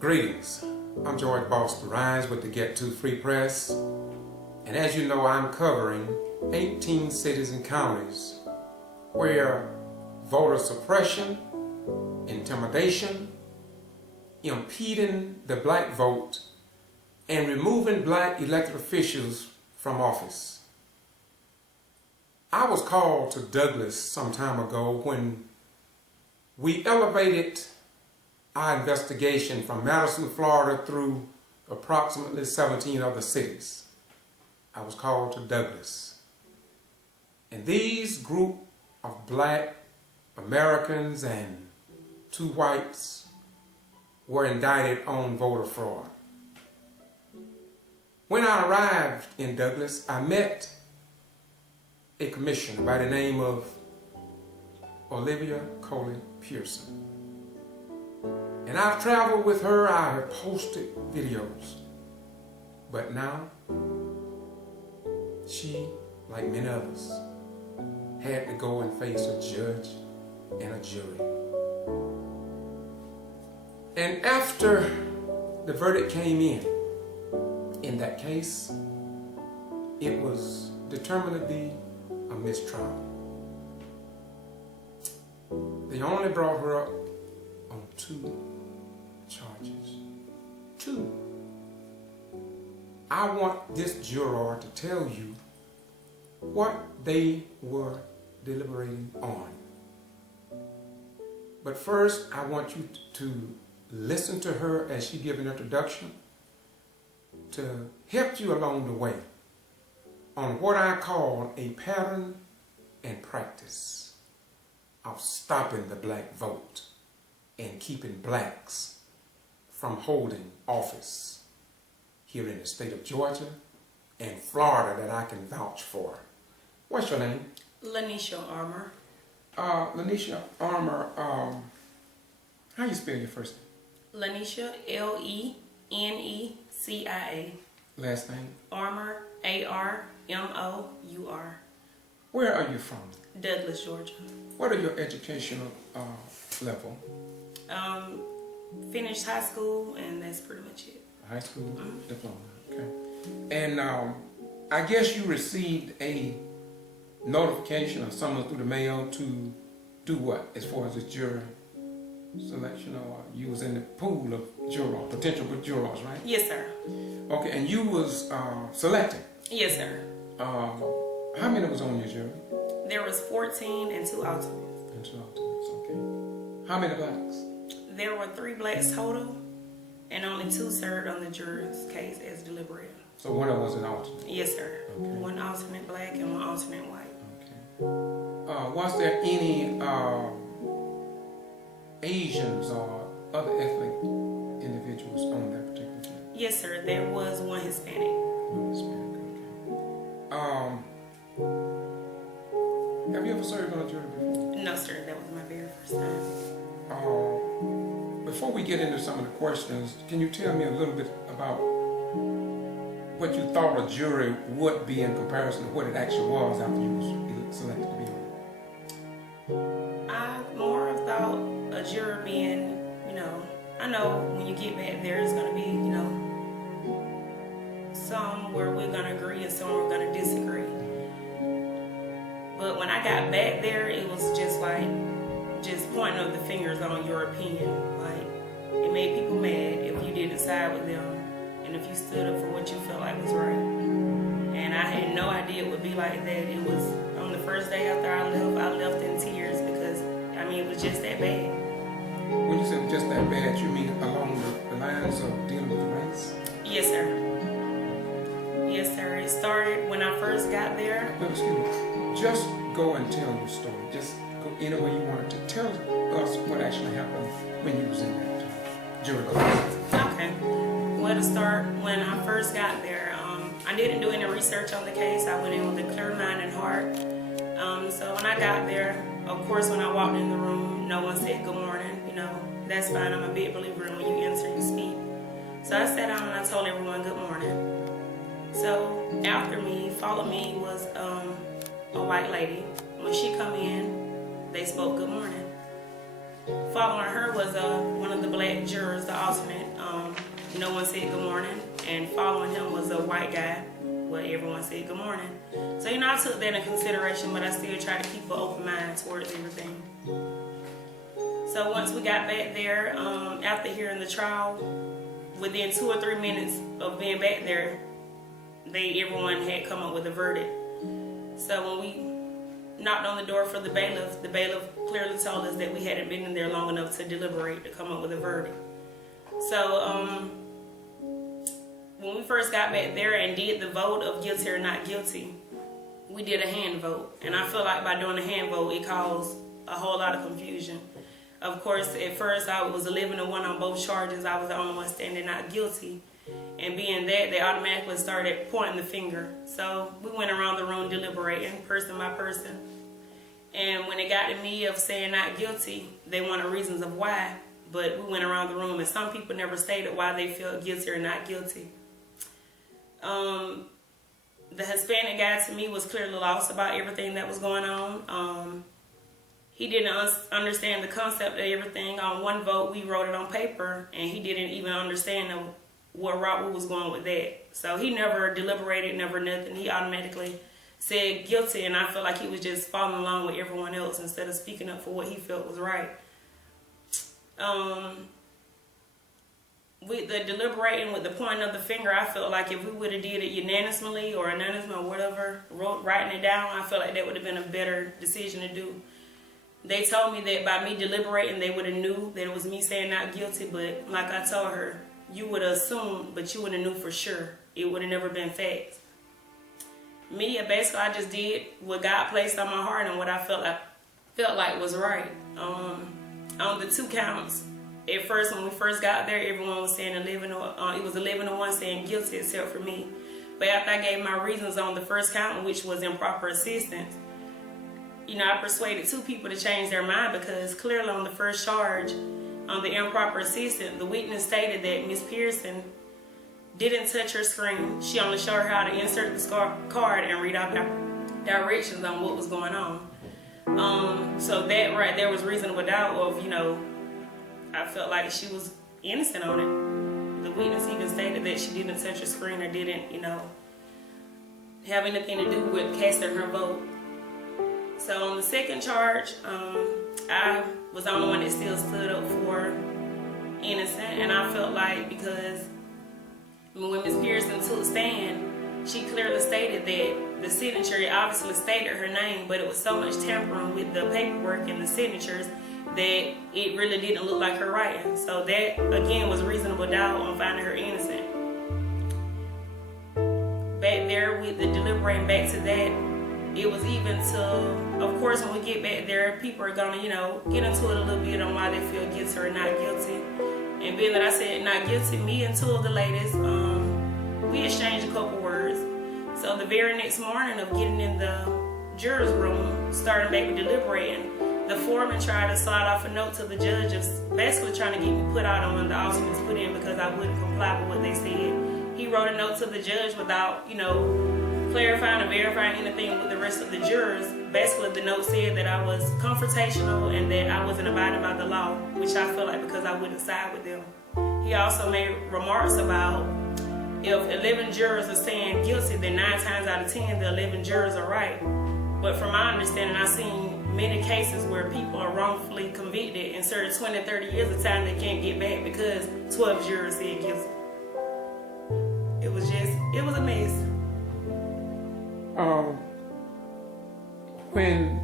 Greetings, I'm George Boston Rhines with the Get To Free Press, and as you know, I'm covering 18 cities and counties where voter suppression, intimidation, impeding the black vote, and removing black elected officials from office. I was called to Douglas some time ago when we elevated our investigation from Madison, Florida through approximately 17 other cities. I was called to Douglas. And these group of black Americans and 2 whites were indicted on voter fraud. When I arrived in Douglas, I met a commissioner by the name of Olivia Pearson. And I've traveled with her, I have posted videos. But now, she, like many others, had to go and face a judge and a jury. And after the verdict came in that case, it was determined to be a mistrial. They only brought her up on 2 charges. 2. I want this juror to tell you what they were deliberating on. But first, I want you to listen to her as she gives an introduction to help you along the way on what I call a pattern and practice of stopping the black vote and keeping blacks from holding office here in the state of Georgia and Florida that I can vouch for. What's your name? Lanisha Armour. Lanisha Armour, how you spell your first name? Lanisha, Lenecia. Last name? Armour, Armour. Where are you from? Douglas, Georgia. What are your educational level? Finished high school, and that's pretty much it. High school diploma, okay. And I guess you received a notification or something through the mail to do what as far as the jury selection, or you was in the pool of potential jurors, right? Yes, sir. Okay, and you was selected? Yes, sir. How many was on your jury? There was 14 and 2 alternates. And 2 alternates, okay. How many blacks? There were 3 blacks total, and only 2 served on the juror's case as deliberator. So one of them was an alternate? Yes, sir. Okay. 1 alternate black and 1 alternate white. Okay. Was there any Asians or other ethnic individuals on that particular case? Yes, sir. There was 1 Hispanic. 1 Hispanic, okay. Have you ever served on a jury before? No, sir. That was my very first time. Before we get into some of the questions, can you tell me a little bit about what you thought a jury would be in comparison to what it actually was after you was selected to be on? I more thought a juror being, I know when you get back there, it's going to be, some where we're going to agree and some we're going to disagree. But when I got back there, it was just pointing of the fingers on your opinion. Like, it made people mad if you didn't side with them and if you stood up for what you felt like was right. And I had no idea it would be like that. It was on the first day after I left in tears because, it was just that bad. When you said just that bad, you mean along the lines of dealing with the race? Yes, sir. Yes, sir. It started when I first got there. No, excuse me. Just go and tell your story. Just go any way you wanted to. Tell us what actually happened when you was in that jury. Okay. Well, to start, when I first got there, I didn't do any research on the case. I went in with a clear mind and heart. So when I got there, of course, when I walked in the room, no one said good morning. That's fine. I'm a big believer in when you enter, you speak. So I sat down and I told everyone good morning. So after me, followed me was a white lady. When she come in, they spoke good morning. Following her was one of the black jurors, the alternate. No one said good morning, and following him was a white guy. Well, everyone said good morning. So, I took that into consideration, but I still try to keep an open mind towards everything. So once we got back there, after hearing the trial, within 2 or 3 minutes of being back there, everyone had come up with a verdict. So when we knocked on the door for the bailiff clearly told us that we hadn't been in there long enough to deliberate to come up with a verdict. So when we first got back there and did the vote of guilty or not guilty, we did a hand vote. And I feel like by doing a hand vote, it caused a whole lot of confusion. Of course, at first I was 11-1 on both charges. I was the only one standing not guilty. And being that, they automatically started pointing the finger. So we went around the room deliberating, person by person. And when it got to me of saying not guilty, they wanted reasons of why. But we went around the room, and some people never stated why they felt guilty or not guilty. The Hispanic guy, to me, was clearly lost about everything that was going on. He didn't understand the concept of everything. On one vote, we wrote it on paper, and he didn't even understand what route we was going with that. So he never deliberated, never nothing. He automatically said guilty, and I felt like he was just following along with everyone else instead of speaking up for what he felt was right. With the deliberating, with the pointing of the finger, I felt like if we would have did it unanimously or anonymously or whatever, writing it down, I felt like that would have been a better decision to do. They told me that by me deliberating, they would have knew that it was me saying not guilty, but like I told her, you would have assumed, but you would have knew for sure. It would have never been facts. Me, basically, I just did what God placed on my heart and what I felt like was right. On the 2 counts, at first, when we first got there, everyone was saying 11-1 saying guilty except for me. But after I gave my reasons on the first count, which was improper assistance, I persuaded 2 people to change their mind, because clearly on the first charge, on the improper assistance, the witness stated that Miss Pearson didn't touch her screen. She only showed her how to insert the card and read out directions on what was going on. So that right there was reasonable doubt of, I felt like she was innocent on it. The witness even stated that she didn't touch her screen or didn't, have anything to do with casting her vote. So on the second charge, I was the only one that still stood up for innocent, and I felt like because when Ms. Pearson took stand, she clearly stated that the signature, it obviously stated her name, but it was so much tampering with the paperwork and the signatures that it really didn't look like her writing. So that, again, was reasonable doubt on finding her innocent. Back there with the deliberating back to that, it was even to, of course, when we get back there, people are going to, get into it a little bit on why they feel guilty or not guilty. And being that I said not guilty, me and 2 of the ladies, we exchanged a couple words. So the very next morning of getting in the juror's room, starting back with deliberating, the foreman tried to slide off a note to the judge of basically trying to get me put out on one of the alternates put in because I wouldn't comply with what they said. He wrote a note to the judge without, clarifying or verifying anything with the rest of the jurors. Basically, the note said that I was confrontational and that I wasn't abiding by the law, which I feel like because I wouldn't side with them. He also made remarks about if 11 jurors are saying guilty, then 9 times out of 10, the 11 jurors are right. But from my understanding, I've seen many cases where people are wrongfully convicted and served 20, 30 years of time they can't get back because 12 jurors said guilty. It was a mess. When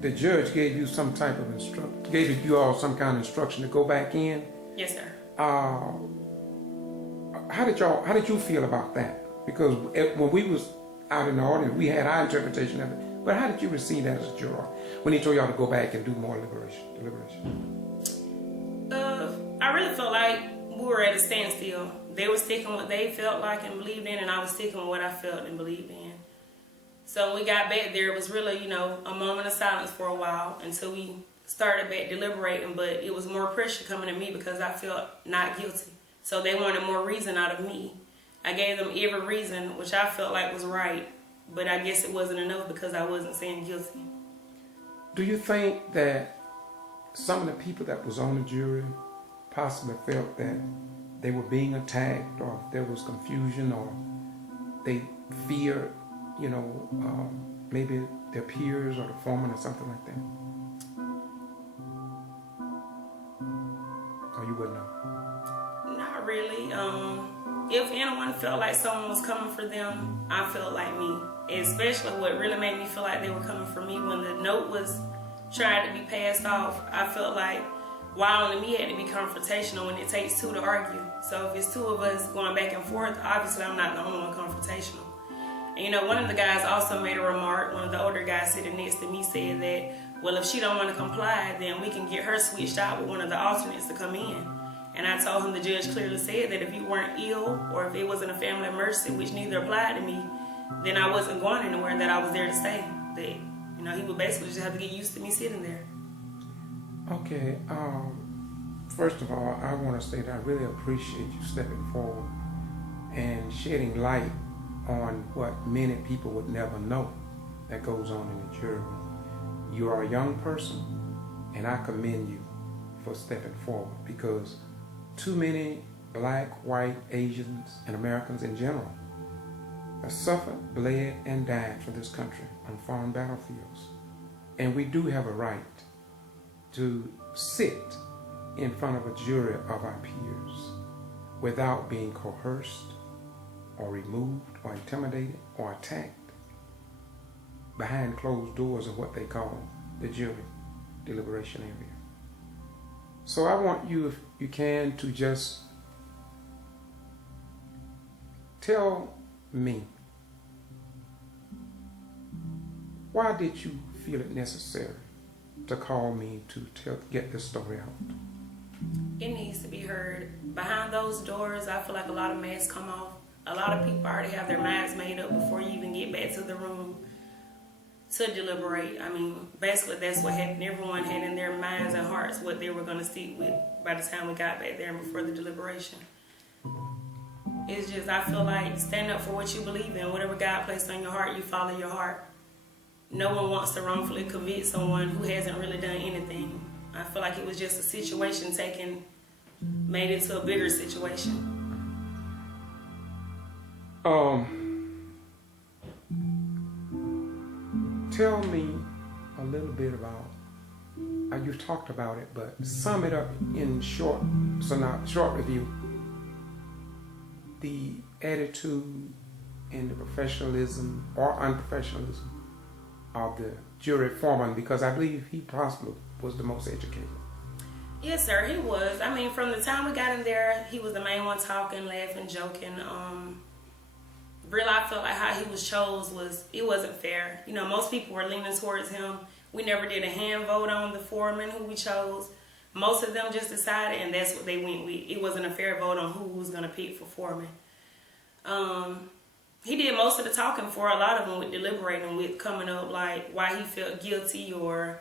the judge gave you some type of gave you all some kind of instruction to go back in. Yes, sir. How did you feel about that? Because when we was out in the audience, we had our interpretation of it. But how did you receive that as a juror when he told y'all to go back and do more deliberation? I really felt like we were at a standstill. They were sticking what they felt like and believed in, and I was sticking with what I felt and believed in. So when we got back there, it was really, a moment of silence for a while until we started back deliberating, but it was more pressure coming to me because I felt not guilty. So they wanted more reason out of me. I gave them every reason, which I felt like was right, but I guess it wasn't enough because I wasn't saying guilty. Do you think that some of the people that was on the jury possibly felt that they were being attacked, or if there was confusion, or they feared, maybe their peers or the foreman or something like that? Or you wouldn't know? Not really. If anyone felt like someone was coming for them, I felt like me. Especially what really made me feel like they were coming for me when the note was trying to be passed off. I felt like why only me had to be confrontational when it takes two to argue. So if it's two of us going back and forth, obviously I'm not the only one confrontational. And one of the guys also made a remark. One of the older guys sitting next to me said that, well, if she don't want to comply, then we can get her switched out with one of the alternates to come in. And I told him the judge clearly said that if you weren't ill or if it wasn't a family emergency, which neither applied to me, then I wasn't going anywhere, that I was there to stay. That, he would basically just have to get used to me sitting there. Okay, first of all, I want to say that I really appreciate you stepping forward and shedding light on what many people would never know that goes on in the jury room. You are a young person, and I commend you for stepping forward, because too many black, white, Asians, and Americans in general have suffered, bled, and died for this country on foreign battlefields. And we do have a right to sit in front of a jury of our peers without being coerced or removed or intimidated or attacked behind closed doors of what they call the jury deliberation area. So I want you, if you can, to just tell me, why did you feel it necessary to call me to get this story out? It needs to be heard. Behind those doors, I feel like a lot of masks come off. A lot of people already have their minds made up before you even get back to the room to deliberate. Basically that's what happened. Everyone had in their minds and hearts what they were going to stick with by the time we got back there and before the deliberation. It's just, I feel like, stand up for what you believe in. Whatever God placed on your heart, you follow your heart. No one wants to wrongfully convict someone who hasn't really done anything. I feel like it was just a situation made into a bigger situation. Tell me a little bit about, you've talked about it, but sum it up in short review. The attitude and the professionalism or unprofessionalism of the jury foreman, because I believe he possibly was the most educated. Yes, sir, he was. From the time we got in there, he was the main one talking, laughing, joking. Really, I felt like how he was chose it wasn't fair. Most people were leaning towards him. We never did a hand vote on the foreman who we chose. Most of them just decided, and that's what they went with. It wasn't a fair vote on who was going to pick for foreman. He did most of the talking for a lot of them with deliberating, with coming up like why he felt guilty, or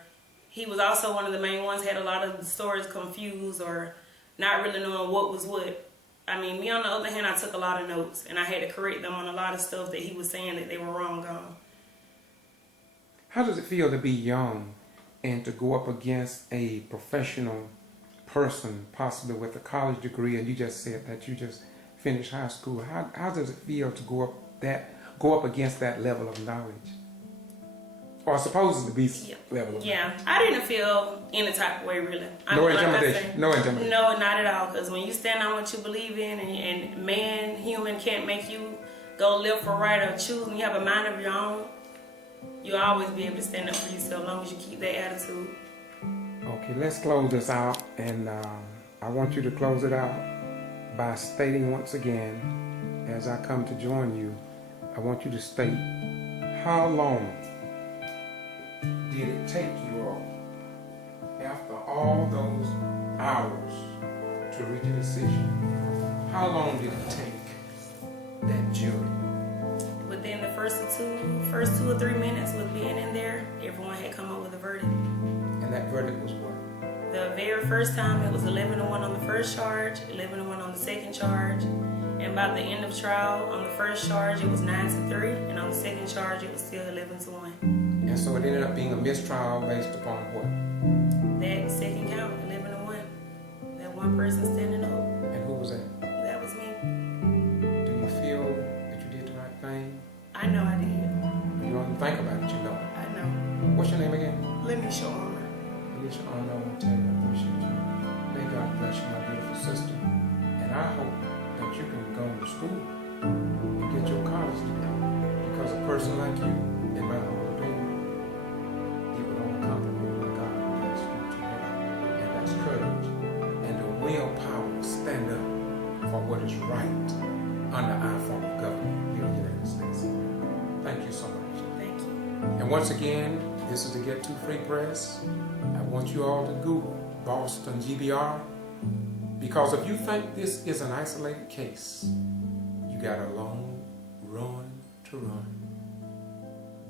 he was also one of the main ones, had a lot of the stories confused or not really knowing what was what. Me on the other hand, I took a lot of notes and I had to correct them on a lot of stuff that he was saying that they were wrong on. How does it feel to be young and to go up against a professional person, possibly with a college degree, and you just said that you just finished high school? How does it feel to go up against that level of knowledge? Or supposed to be level of knowledge? I didn't feel any type of way, really. No intimidation? No intimidation? No, not at all. Because when you stand on what you believe in, and human can't make you go left or right or choose, and you have a mind of your own, you'll always be able to stand up for yourself as long as you keep that attitude. Okay, let's close this out. And I want you to close it out by stating once again, as I come to join you, I want you to state, how long did it take you all, after all those hours, to reach a decision? How long did it take that jury? Within the first 2 or 3 minutes with being in there, everyone had come up with a verdict. And that verdict was what? The very first time it was 11-1 on the first charge, 11-1 on the second charge, and by the end of trial on the first charge it was 9-3, and on the second charge it was still 11-1. And so it ended up being a mistrial based upon what? That second count, 11-1. That one person get you on. I want to tell you I appreciate you. May God bless you, my beautiful sister. And I hope that you can go to school and get your college degree. Because a person like you, in my humble opinion, you would only compliment what God bless you to have. And that's courage and the willpower to stand up for what is right under our form of government here in the United States. Thank you so much. Thank you. And once again, this is the Get Too Free Press. I want you all to Google Boston G.B.R. because if you think this is an isolated case, you got a long run to run.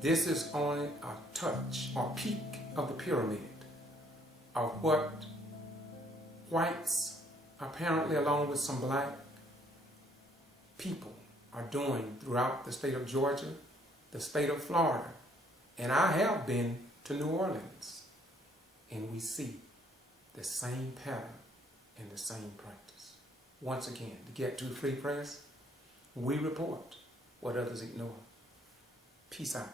This is only a touch or peak of the pyramid of what whites, apparently along with some black people, are doing throughout the state of Georgia, the state of Florida. And I have been to New Orleans, and we see the same pattern and the same practice. Once again, to Get Too Free Press, we report what others ignore. Peace out,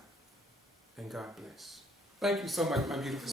and God bless. Thank you so much, my beautiful